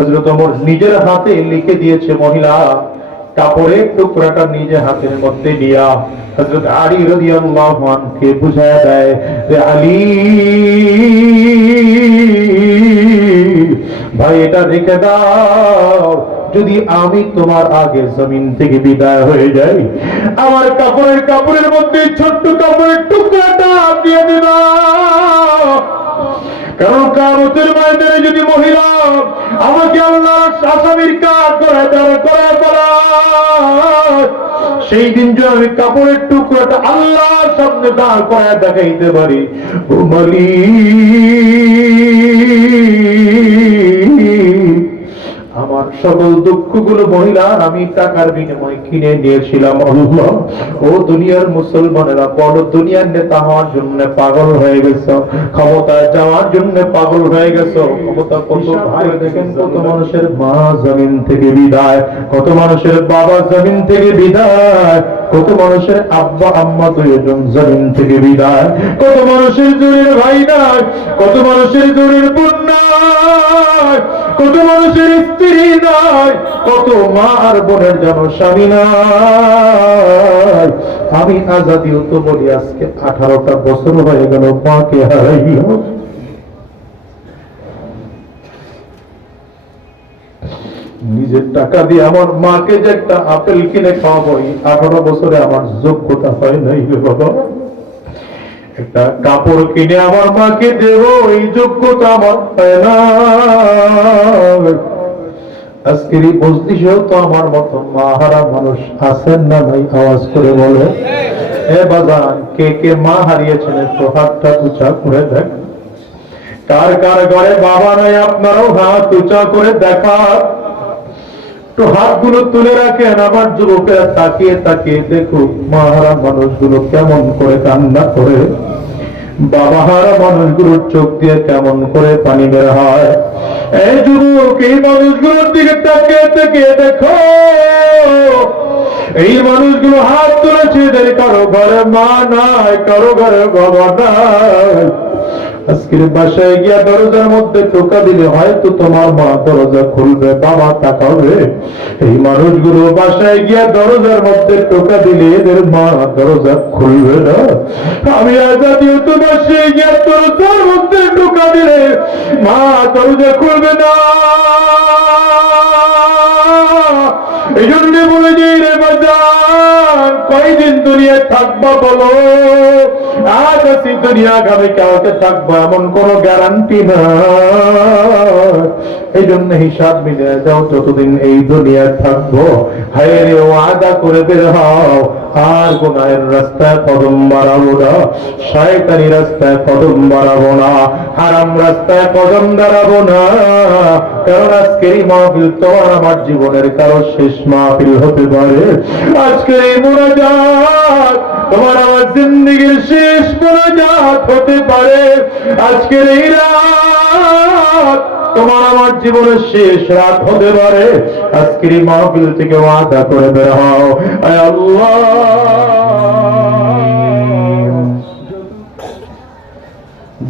হযরত ওমর নিজের হাতে লিখে দিয়েছে মহিলা কাপড়ের টুকরাটা নিজে হাতের মধ্যে দিয়া হযরত আলী রাদিয়াল্লাহু আনহুকে বুঝায় দেয় যে, আলী, ভাই, এটা রেখে দাও। যদি আমি তোমার আগে জমিন থেকে বিদায় হয়ে যাই, আমার কাপড়ের কাপড়ের মধ্যে ছোট্ট কাপড়ের টুকরাটা দিয়ে দিবা। কারণ কামতের ময়দানে যদি মহিলা আমাকে আল্লাহ আসামির কাজ করে তারা করার পরা সেই দিন যদি আমি কাপড়ের টুকরোটা আল্লাহর সামনে দাঁড় করায় দেখাইতে পারি মালিক। সকল দুঃখগুলো মহিলা আমি টাকার বিনিময়ে কিনে নিয়েছিলাম আল্লাহ। ও দুনিয়ার মুসলমানেরা বড় দুনিয়ার নেতা হওয়ার জন্য পাগল হয়ে গেছো। ক্ষমতায় যাওয়ার জন্য পাগল হয়ে গেছো। ক্ষমতা কত ভাই দেখেন কত মানুষের মা জমিন থেকে বিদায় কত মানুষের বাবা জমিন থেকে বিদায় কত মানুষের আব্বা আম্মা দুইজন জমিন থেকে বিদায় কত মানুষের দূরের ভাই নাই কত মানুষের দূরের কত মানুষের স্ত্রী নাই, কত মা আর বোনের যেন স্বামী নাই। আমি আজাদিও তো বলি, আজকে আঠারোটা বছর হয়ে গেল মাকে হারাইয়া। নিজের টাকা দিয়ে আমার মাকে যে একটা আপেল কিনে খাওয়াবো আঠারো বছরে আমার যোগ্যতা হয় নাই বাবা। কাপড় কিনে আমার মাকে দেব, এই যোগ্যতা আমার না। আজকের এই তো আমার মতো মা হারা মানুষ আছেন না ভাই আওয়াজ করে বলে। এ বাজান, কে কে মা হারিয়েছেন একটু হাতটা উঁচা করে দেখ। কার কার ঘরে বাবা নাই, আপনারাও হাত উঁচা করে দেখা। তো হাতগুলো তুলে রাখেন, আমার যুবকেরা তাকিয়ে তাকিয়ে দেখুক মাহারা মানুষগুলো কেমন করে কান্না করে। বাবাহারা মানুষগুলোর চোখ দিয়ে কেমন করে পানি বের হয়। এই যুবক, এই মানুষগুলোর দিকে তাকিয়ে তাকিয়ে দেখো। এই মানুষগুলো হাত তুলেছে কারও ঘরে মা নাই, কারও ঘরে বাবা নাই। আজকের বাসায় গিয়া দরজার মধ্যে টোকা দিলে হয়তো তোমার মা দরজা খুলবে, বাবা তাকাবে। এই মানুষগুলো বাসায় গিয়া দরজার মধ্যে টোকা দিলে এদের মা দরজা খুলবে না। আমি আজাদিও তো বাসায় গিয়া দরজার মধ্যে টোকা দিলে মা দরজা খুলবে না। এই জন্য বলে যে রে বাজান কয়দিন দুনিয়ায় থাকবা বলো? আজ আছি দুনিয়া আগামী কালকে থাকব, এমন কোনো গ্যারান্টি না এই জন্য হিসাব মিলে যাও, যতদিন এই দুনিয়ায় থাকব, হায়রে ও আদা করে বের হও। আর গুনাহের রাস্তায় কদম বাড়াবো না, শয়তানি রাস্তায় কদম বাড়াবো না, হারাম রাস্তায় কদম দাঁড়াবো না। কারণ আজকের এই মাহফিল তোমার আমার জীবনের কারও শেষ মাহফিল হতে পারে। আজকের এই মোনাজাত তোমার আমার জিন্দগির শেষ মোনাজাত হতে পারে। আজকের এই রাত তোমার আমার জীবনের শেষ রাত হতে পারে আজকের এই মাহফিল থেকে ওয়াদা করে বের হও আয় আল্লাহ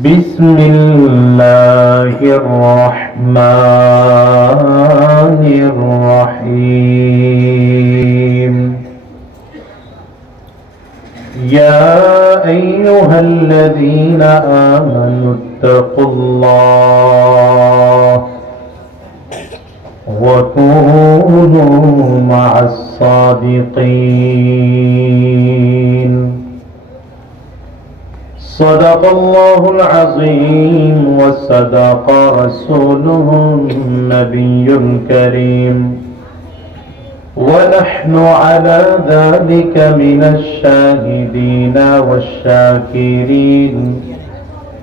بسم الله الرحمن الرحيم يا أيها الذين آمنوا اتقوا الله وكونوا مع الصادقين. صدق الله العظيم وصدق رسوله النبي الكريم. ونحن على ذلك من الشاهدين والشاكرين.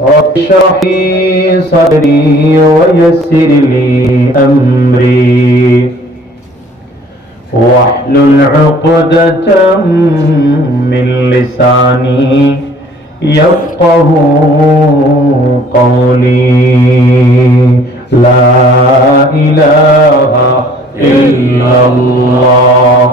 رب اشرح لي صدري ويسر لي أمري. واحلل عقدة من لساني يفقه قولي. لا إله إلا الله.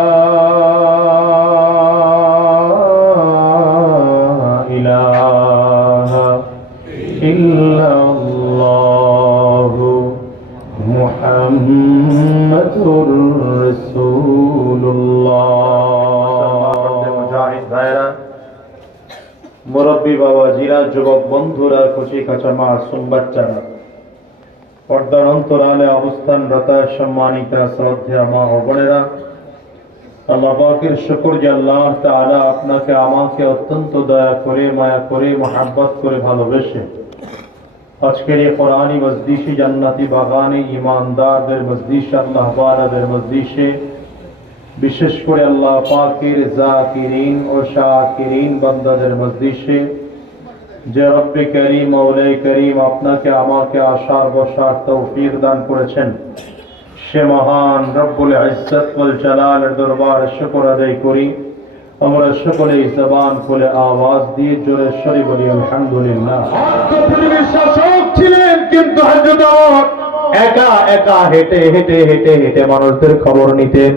মুরব্বী বাবাজিরা, যুবক বন্ধুরা, খুশি কাঁচা মাসুম বাচ্চারা পর্দার অন্তরালে অবস্থানরত সম্মানিত শ্রদ্ধা মা ও বোনেরা, আল্লাহ পাকের শুকর যে আল্লাহ তাআলা আপনাকে, আমাকে অত্যন্ত দয়া করে, মায়া করে, মহাব্বত করে ভালোবেসে আজকের এই কোরআনি মজলিসে জান্নাতি বাগানে, ইমানদারদের মজলিসে, আল্লাহ বারাদের মজলিসে বিশেষ করে আল্লাহ পাকের জাকিরিন ও শাকিরিন বান্দাদের মজলিসে যে রব্বে করিম মৌলাই করিম আপনাকে, আমাকে আশার বসার তৌফিক দান করেছেন। সে মহান রব্বুল ইজ্জত ওয়াল জালালের দরবারে শুকর আদায় করি। আমরা সকলে জবান খুলে আওয়াজ দিয়ে জোরে সরি বলি, আলহামদুলিল্লাহ। ছিলেন, কিন্তু একা একা হেঁটে হেঁটে হেঁটে হেঁটে মানুষদের খবর নিতেন।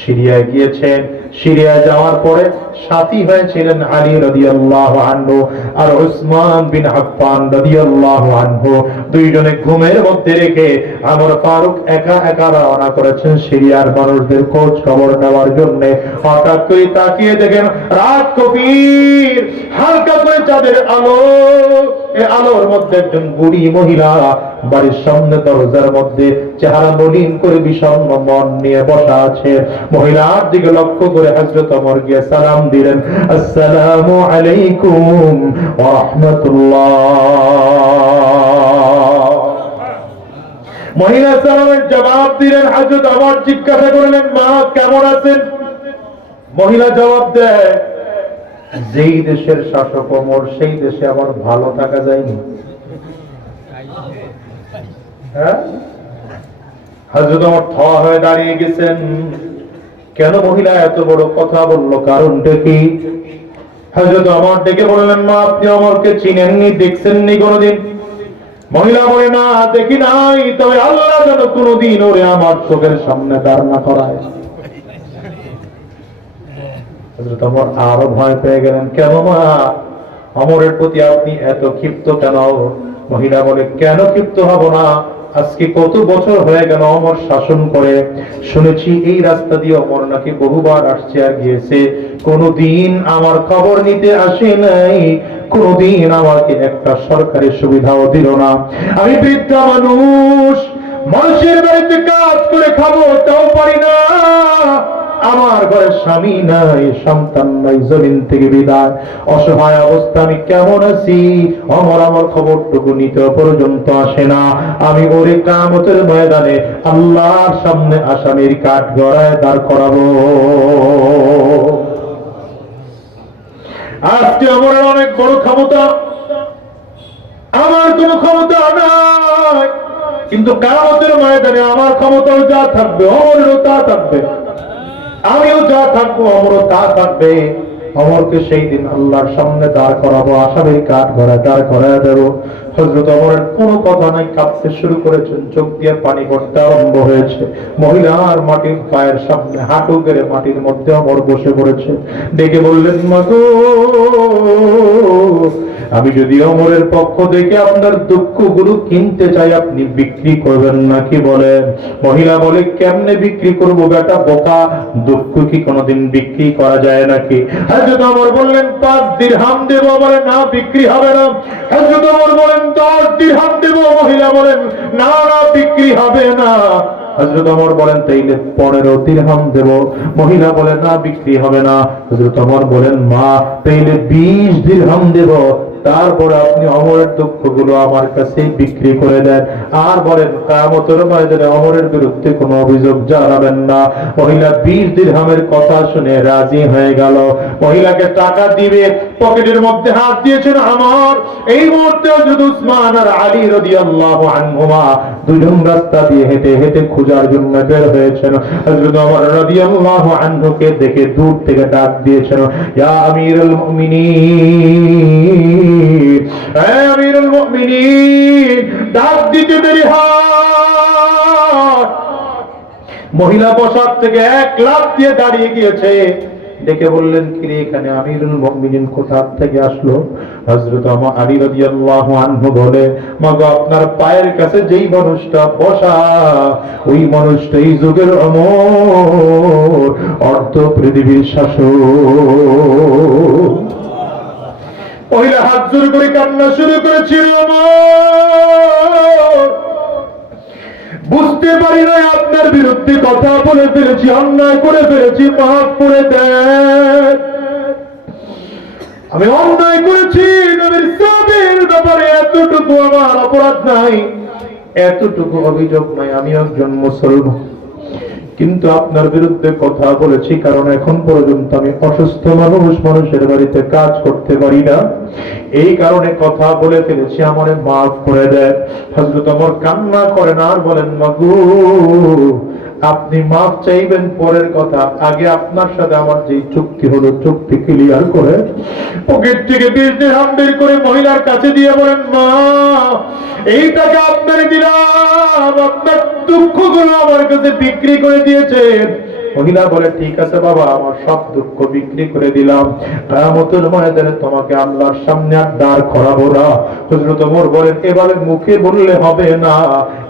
সিরিয়ায় গিয়েছেন। সিরিয়া যাওয়ার পরে সাথী হয়েছিলেন আলী রাদিয়াল্লাহু আনহু আর উসমান বিন আফফান রাদিয়াল্লাহু আনহু। দুইজনে ঘুমের মধ্যে রেখে আমর ফারুক একা একা রওনা করেছেন সিরিয়ার মানুষদের খোঁজ খবর নেওয়ার জন্য। হঠাৎ করে তাকিয়ে দেখেন রাত কবির হালকা করে চাঁদের আলো। এ আলোর মধ্যে একজন বুড়ি মহিলা, বাড়ির সামনে দরজার মধ্যে চেহারা মলিন করে বিষণ্ণ মন নিয়ে বসা আছে। মহিলার দিকে লক্ষ্য করে হযরত ওমর গিয়ে সালাম দিলেন, আসসালামু আলাইকুম ওয়া রাহমাতুল্লাহ। মহিলা সালামের জবাব দিলেন, হযরত ওমর জিজ্ঞাসা করলেন, মা, কেমন আছেন? মহিলা জবাব দেয় যেই দেশের শাসক ওমর সেই দেশে আমার ভালো থাকা যায়নি। হ্যাঁ? হয়ে দাঁড়িয়ে গেছেন। কেন মহিলা এত বড় কথা বলল? কারণটা কি? ডেকে বললেন, মা, আপনি ওমরকে চিনেননি, দেখছেননি কোনোদিন? মহিলা বলে, না, দেখি নাই। তবে আল্লাহ যেন কোনোদিন ওরে আমার চোখের সামনে দাঁড় না করায়। হযরত ওমর আরও ভয় পেয়ে গেলেন, কেন মা? অমরের প্রতি আপনি এত ক্ষিপ্ত কেন? মহিলা বলে, কেন ক্ষিপ্ত হব না? আজকে কত বছর হয়ে গেল অমর শাসন করে। শুনেছি এই রাস্তা দিয়ে অমর নাকি বহুবার আসছে আর গিয়েছে। কোনদিন আমার খবর নিতে আসে নাই, কোনদিন আমাকে একটা সরকারি সুবিধাও দিল না। আমি বৃদ্ধা মানুষ, মানুষের বাড়িতে কাজ করে খাব, তাও পারি না। আমার ঘরে স্বামী নাই, সন্তান নাই, জমিন থেকে বিদায়। অসহায় অবস্থা, আমি কেমন আছি? অমর আমার খবরটুকু নিতে পর্যন্ত আসে না। আমি ওরে কামতের ময়দানে আল্লাহর সামনে আসামির কাঠ গড়ায় দাঁড় করাবো। আজকে আমার অনেক বড় ক্ষমতা। আমার কোনো ক্ষমতা নাই। কিন্তু কামতের ময়দানে আমার ক্ষমতাও যা থাকবে, অমরেরও তা থাকবে। আমিও যা থাকব অমরও তা থাকবে। অমরকে সেই দিন আল্লাহর সামনে দাঁড় করাবো, আসামের কাঠ ভরা দাঁড় করায় দেবো। হজরত অমরের কোনো কথা নাই, কাঁপতে শুরু করেছেন চোখ দিয়ে পানি পড়তে আরম্ভ হয়েছে। মহিলার মাটির পায়ের সামনে হাঁটু গেড়ে মাটির মধ্যে অমর বসে পড়েছে। ডেকে বললেন, মাগো আমি যদি অমরের পক্ষ থেকে আপনার দুঃখগুলো কিনতে চাই, আপনি বিক্রি করবেন নাকি বলেন মহিলা বলে, কেমনে বিক্রি করব বেটা? বোকা, দুঃখ কি কোনোদিন বিক্রি করা যায় নাকি? হযরত ওমর বললেন, পাঁচ দিরহাম দেব বলে, না, বিক্রি হবে না। হযরত ওমর বলেন, দশ দিরহাম দেব। মহিলা বলেন, না না, বিক্রি হবে না। হযরত ওমর বলেন, তাইলে পনেরো দিরহাম দেব। মহিলা বলেন না, বিক্রি হবে না। হযরত ওমর বলেন, মা, তাইলে বিশ দিরহাম দেব। তারপরে আপনি অমরের দুঃখগুলো আমার কাছে বিক্রি করে দেন। আর বলেন কামতের ময়দানে অমরের বিরুদ্ধে কোনো অভিযোগ জানাবেন না। মহিলা বিশ দিরহামের কথা শুনে রাজি হয়ে গেল। মহিলাকে টাকা দিবে, পকেটের মধ্যে হাত দিয়েছেন আমার এই মুহূর্তে যদি উসমান আর আলী রাদিয়াল্লাহু আনহুমা দুজন রাস্তা দিয়ে হেঁটে হেঁটে খোঁজার জন্য বের হয়েছেন। হযরত ওমর রাদিয়াল্লাহু আনহুকে দেখে দূর থেকে ডাক দিয়েছেন, ইয়া আমিরুল মুমিনিন। আমিরুল মুমিনিন, ডাক দিতে দেরি হয়। মহিলা পোশাক থেকে এক লাখ দিয়ে দাঁড়িয়ে গিয়েছে। ডেকে বললেন, কিরে, এখানে আমিরুল মুমিনিন কোথা থেকে আসলো? হযরত আলী রাদিয়াল্লাহু আনহু বলে, মাগো, আপনার পায়ের কাছে যেই মানুষটা বসা, ওই মানুষটা এই যুগের অমর, অর্ধ পৃথিবীর শাসক। মহিলা হাত জোর করে কান্না শুরু করেছিল বুঝতে পারি না আপনার বিরুদ্ধে কথা বলে ফেলেছি, অন্যায় করে ফেলেছি, মাফ করে দেন। আমি অন্যায় করেছি, নবীর সাবের ব্যাপারে এতটুকু আমার অপরাধ নাই, এতটুকু অভিযোগ নাই আমি একজন মুসলমান। কিন্তু আপনার বিরুদ্ধে কথা বলেছি, কারণ এখন পর্যন্ত আমি অসুস্থ মানুষ, মানুষের বাড়িতে কাজ করতে পারি না। এই কারণে কথা বলে ফেলেছি, আমার মাফ করে দেয় হজরত আমার কান্না করেন, আর বলেন, মাগু আপনি মাফ চাইবেন পরের কথা। আগে আপনার সাথে আমার যে চুক্তি হলো, চুক্তি ক্লিয়ার করে পকেট থেকে বিশ দিরহাম বের করে মহিলার কাছে দিয়ে বলেন, মা এই টাকা আপনার দিলাম আপনার দুঃখগুলো আমার কাছে বিক্রি করে দিয়েছেন। মহিলা বলে, ঠিক আছে বাবা, আমার সব দুঃখ বিক্রি করে দিলাম। কায়ামতের ময়দানে তোমাকে আল্লাহর সামনে আর দাঁড় করাবো না। হযরত ওমর বলেন এভাবে মুখে বললে হবে না।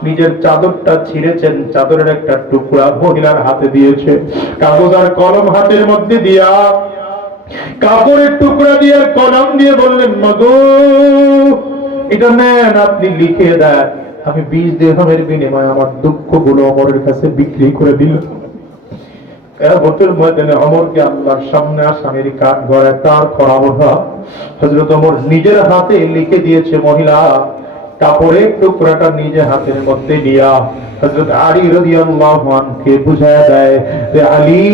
নিজের চাদরটা ছিঁড়েছেন, চাদরের একটা টুকরা মহিলার হাতে দিয়েছে। কাগজ আর কলম হাতের মধ্যে দিয়া কাপড়ের টুকরা দিয়ে আর কলম দিয়ে বললেন, মাগো, এটা নেন, আপনি লিখে দেন। আমি বিশ দেহের বিনিময়ে আমার দুঃখগুলো অমরের কাছে বিক্রি করে দিলাম। কেয়ামতের ময়দানে অমরকে আল্লাহর সামনে আসামির কাঠ গড়ে তার করাবো না হযরত ওমর নিজের হাতে লিখে দিয়েছে, মহিলা কাপড়ের টুকরাটা নিজে হাতের মধ্যে নিয়া হযরত আলী রাদিয়াল্লাহু আনহুকে বুঝায় দেয় যে আলী,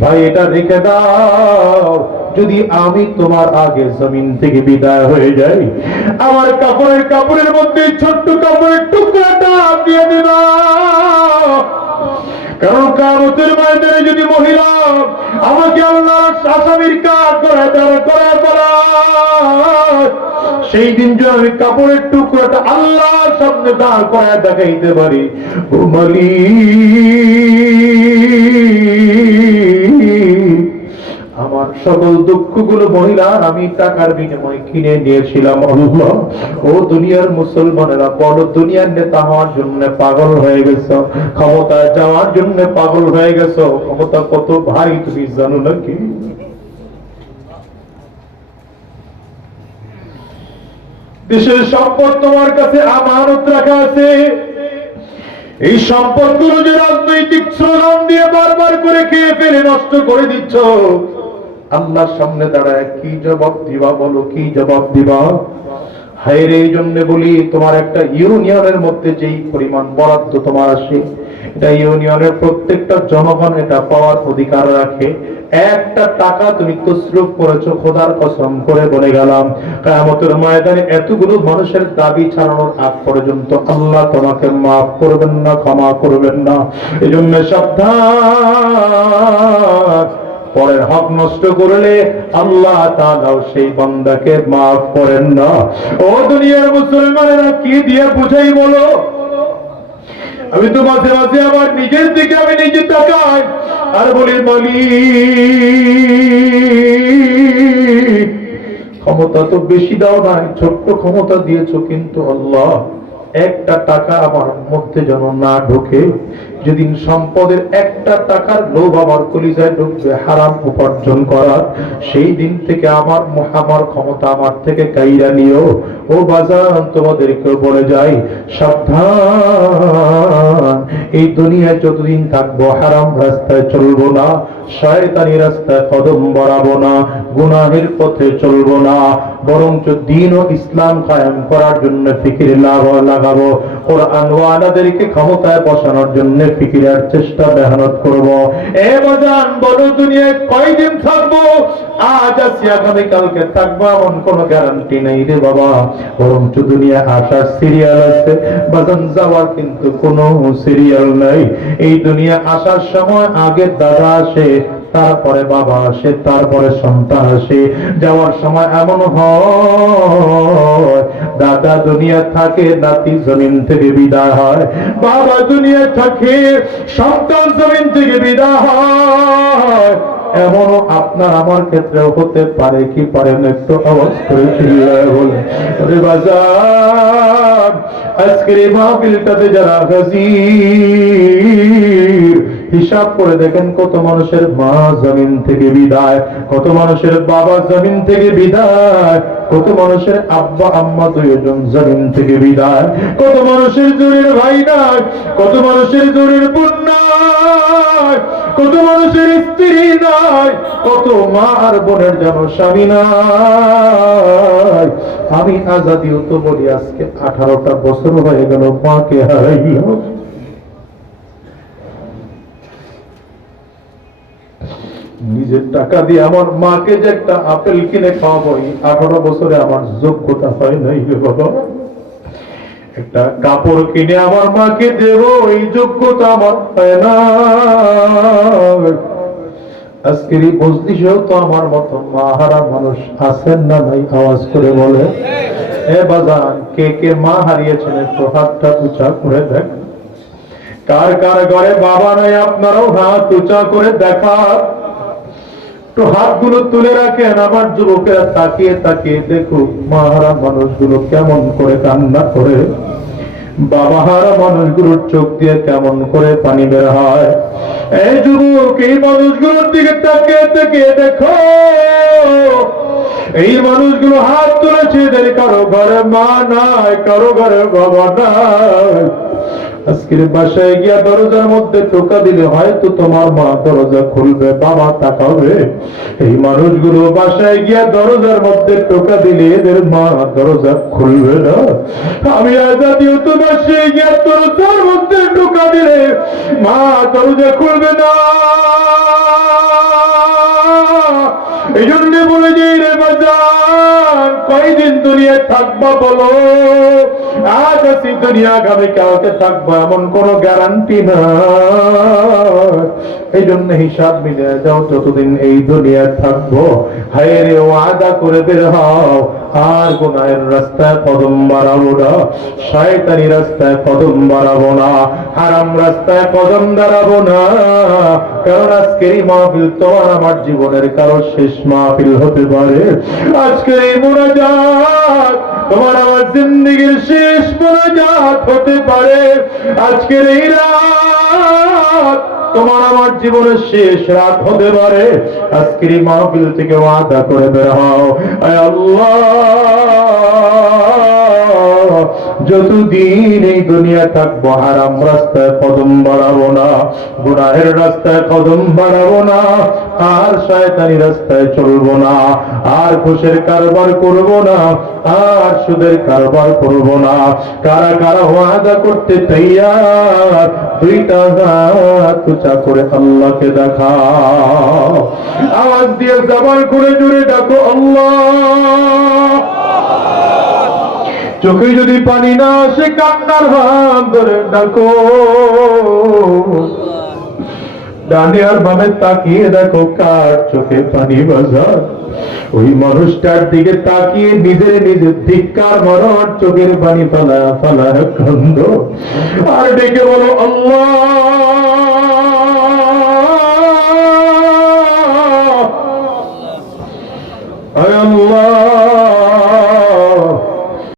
ভাই, এটা রেখে দাও। যদি আমি তোমার আগে জমিন থেকে বিদায় হয়ে যাই আমার কাপড়ের কাপড়ের মধ্যে ছোট্ট কাপড়ের টুকরাটা দিয়ে দিবা। কারণ যদি মহিলা আমাকে আল্লাহ আসামির কাজ করে দাঁড় করে করায়, সেই দিন যদি আমি কাপড়ের সামনে দাঁড় দেখাইতে পারি মালিক। সকল দুঃখগুলো মহিলার আমি টাকার বিনিময়ে কিনে নিয়েছিলাম আল্লাহ ও দুনিয়ার মুসলমানেরা, বড় দুনিয়ার নেতা হওয়ার জন্য পাগল হয়ে গেছো। ক্ষমতা যাওয়ার জন্য পাগল হয়ে গেছো। ক্ষমতা কত ভারী, তুমি জানো নাকি? দেশের সম্পদ তোমার কাছে আমানত রাখা আছে। এই সম্পদগুলো যে রাজনৈতিক স্লোগান দিয়ে বারবার করে খেয়ে ফেলে নষ্ট করে দিচ্ছ। আল্লাহর সামনে দাঁড়ায়, কি জবাব দিবা বলো, কি জবাব দিবা? হায়রে, এই জন্য বলি, তোমার একটা ইউনিয়নের মধ্যে যেই পরিমাণ বরাদ্দ তোমার আসে, এটা ইউনিয়নের প্রত্যেকটা জনগণ এটা পাওয়ার অধিকার রাখে। একটা টাকা তুমি তসরুপ করেছ, খোদার কসম করে বলে গেলাম। কায়ামতের ময়দানে এতগুলো মানুষের দাবি ছাড়ানোর আগ পর্যন্ত আল্লাহ তোমাকে মাফ করবেন না, ক্ষমা করবেন না। এই জন্য সাবধান। পরের হক নষ্ট করলে আল্লাহ তাআলাও সেই বান্দাকে মাফ করেন না। ও দুনিয়ার মুসলমানেরা কি দিয়ে বুঝাই বলো? আমি তো মাঝে মাঝে আমার নিজের দিকে আমি নিজে তাকাই আর বলি মালিক ক্ষমতা তো বেশি দাও নাই, ছোট্ট ক্ষমতা দিয়েছ কিন্তু আল্লাহ। একটা টাকা আমার মধ্যে যেন না ঢোকে, যেদিন সম্পদের একটা টাকার লোভ আমার কলিজায় ঢুকবে, হারাম উপার্জন করার, সেই দিন থেকে আমার আমার ক্ষমতা আমার থেকে কাইরা নিও। ও বাজার তোমাদেরকে বলে যাই, সাবধান। এই দুনিয়ায় যতদিন থাকব, হারাম রাস্তায় চলবো না। শয়তানি রাস্তায় কদম বাড়াবো না, গুনাহের পথে চলবো না, বরঞ্চ দিন ও ইসলাম কায়েম করার জন্য ফিকির লাভ লাগাবো, কোরআন ওয়ালাদেরকে ক্ষমতায় বসানোর জন্য ফিকিরের চেষ্টা মেহনত করব। এ বজান বলো, দুনিয়ায় কয়দিন থাকব? আজ আছি আগামী কালকে থাকব, এমন কোনো গ্যারান্টি নেই রে বাবা। বরঞ্চ দুনিয়া আসার সিরিয়াল আছে, বাজান যাওয়ার কিন্তু কোনো সিরিয়াল নাই। এই দুনিয়া আসার সময় আগে দাদা আসে, তারপরে বাবা আসে, তারপরে সন্তান আসে। যাওয়ার সময় এমন হয়, দাদা দুনিয়া থাকে, নাতি জমিন থেকে বিদায় হয়। বাবা দুনিয়া থাকে, সন্তান জমিন থেকে বিদায় হয়। এমনও আপনার আমার ক্ষেত্রে হতে পারে, কি পারে না একটু আওয়াজ করে আজকের মাহফিলটাতে যারা হাজির হিসাব করে দেখেন কত মানুষের মা জমিন থেকে বিদায়, কত মানুষের বাবা জমিন থেকে বিদায়, কত মানুষের আব্বা, আম্মা দুইজন জমিন থেকে বিদায়, কত মানুষের জোরের ভাই নাই, কত মানুষের জোরের বোন কত মানুষের স্ত্রী নাই, কত মা আর বোনের যেন স্বামী নাই। আমি আজাদিও তো বলি, আজকে আঠারোটা বছর হয়ে গেল, মাকে হারাইয়া নিজের টাকা দিয়ে আমার মাকে যে একটা আপেল কিনে খাওয়াবো আঠারো বছরে আমার যোগ্যতা হয় নাই বাবা। একটা কাপড় কিনে আমার মাকে দেব, এই যোগ্যতা আমার হয় না। আজকের এই তো আমার মতো মাহারা মানুষ আছেন না নাই, আওয়াজ করে বলে। এ বাজান, কে কে মা হারিয়েছেন একটু হাতটা উঁচা করে দেখ। কার কার ঘরে বাবা নাই, আপনারাও হাত উঁচা করে দেখা তো হাতগুলো তুলে রাখেন, আমার যুবকেরা তাকিয়ে তাকিয়ে দেখুক মাহারা মানুষগুলো কেমন করে কান্না করে। বাবাহারা মানুষগুলোর চোখ দিয়ে কেমন করে পানি বের হয়। এই যুবক, এই মানুষগুলোর দিকে তাকিয়ে তাকিয়ে দেখো। এই মানুষগুলো হাত তুলেছে কারও ঘরে মা নাই, কারও ঘরে বাবা নাই। আজকের বাসায় গিয়া দরজার মধ্যে টোকা দিলে হয়তো তোমার মা দরজা খুলবে, বাবা তাকাবে। এই মানুষগুলো বাসায় গিয়া দরজার মধ্যে টোকা দিলে এদের মা দরজা খুলবে না। আমি আজাদিও তো বাসায় গিয়া দরজার মধ্যে টোকা দিলে মা দরজা খুলবে না। এই জন্য বলে যে, রে বাজার কয়দিন দুনিয়ায় থাকবা বলো? আজ আছি দুনিয়া আগামী কালকে থাকব এমন কোন গ্যারান্টি না এই জন্য হিসাব মিলে যাও, যতদিন এই থাকব ওয়াদা করে বের হও। আর রাস্তায় কদম বাড়াবো না, শয়তানি রাস্তায় কদম বাড়াবো না, হারাম রাস্তায় কদম দাঁড়াবো না। কারণ আজকের এই মাহফিল তোমার আমার জীবনের কারও শেষ মাহফিল হতে পারে। আজকের এই মোনাজাত তোমার আমার জিন্দগির শেষ মোনাজাত হতে পারে। আজকের এই রাত তোমার আমার জীবনের শেষ রাত হতে পারে। আজকের এই মাহফিল থেকে ওয়াদা করে বের হও। আল্লাহ, যতদিন এই দুনিয়া থাকব, হারাম রাস্তায় কদম বাড়াবো না, গুনাহের রাস্তায় কদম বাড়াবো না আর শয়তানি রাস্তায় চলবো না, আর ঘুষের কারবার করব না, আর সুদের কারবার করব না। কারা কারা ওয়াদা করতে তৈয়ার, দুইটা হাত উঁচা করে আল্লাহকে দেখা আওয়াজ দিয়ে জবান করে জুড়ে ডাকো, আল্লাহ। চোখে যদি পানি না আসে, কান্নার হাত ধরে ডাকো। ডানিয়ার বামে তাকিয়ে দেখো কার চোখে পানি বাজার ওই মানুষটার দিকে তাকিয়ে নিজের নিজের ধিকার মরণ, চোখের পানি ফালা ফালা খন্দ আর ডেকে বলো আল্লাহ!